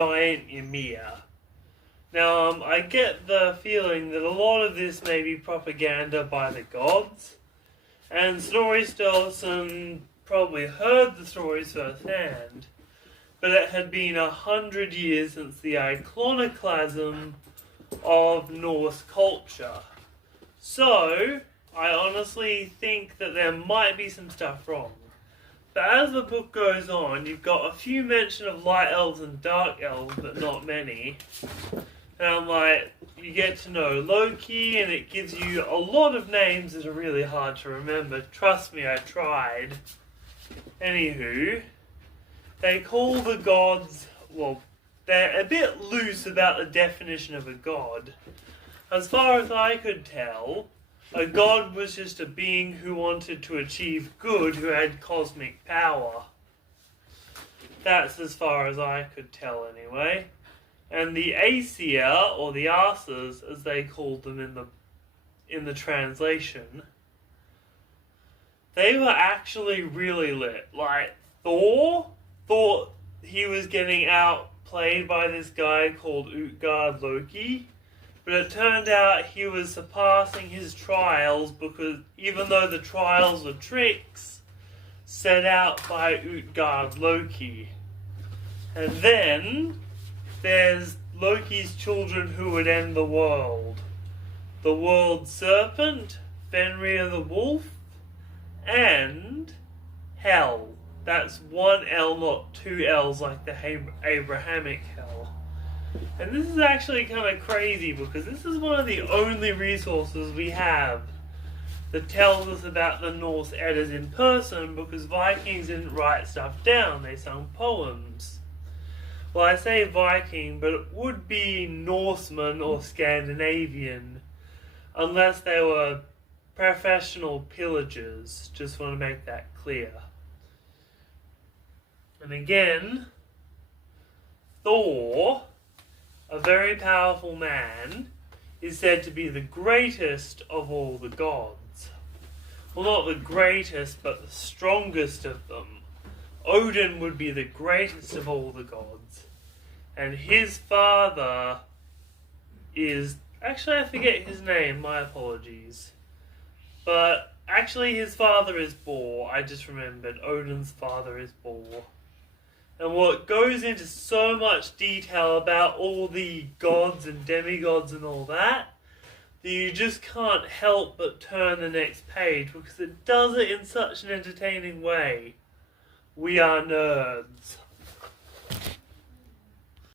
giant Ymir. Now, I get the feeling that a lot of this may be propaganda by the gods, and Snorri probably heard the stories firsthand, but it had been 100 years since the iconoclasm of Norse culture. So, I honestly think that there might be some stuff wrong. But as the book goes on, you've got a few mention of light elves and dark elves, but not many. And I'm like, you get to know Loki, and it gives you a lot of names that are really hard to remember. Trust me, I tried. Anywho, they call the gods, well, they're a bit loose about the definition of a god. As far as I could tell, a god was just a being who wanted to achieve good, who had cosmic power. That's as far as I could tell anyway. And the Aesir, or the Asers, as they called them in the translation, they were actually really lit. Like, Thor thought he was getting outplayed by this guy called Utgard Loki, but it turned out he was surpassing his trials, because even though the trials were tricks set out by Utgard Loki. And then there's Loki's children who would end the world. The world serpent, Fenrir the wolf, and Hel. That's one L, not two L's like the Abrahamic Hel. And this is actually kind of crazy, because this is one of the only resources we have that tells us about the Norse Eddas in person, because Vikings didn't write stuff down, they sung poems. Well, I say Viking, but it would be Norseman or Scandinavian, unless they were professional pillagers. Just want to make that clear. And again, Thor, a very powerful man, is said to be the greatest of all the gods. Well, not the greatest, but the strongest of them. Odin would be the greatest of all the gods. And his father is... Actually, I forget his name, my apologies. But actually his father is Bor. I just remembered Odin's father is Bor. And what goes into so much detail about all the gods and demigods and all that you just can't help but turn the next page, because it does it in such an entertaining way. We are nerds.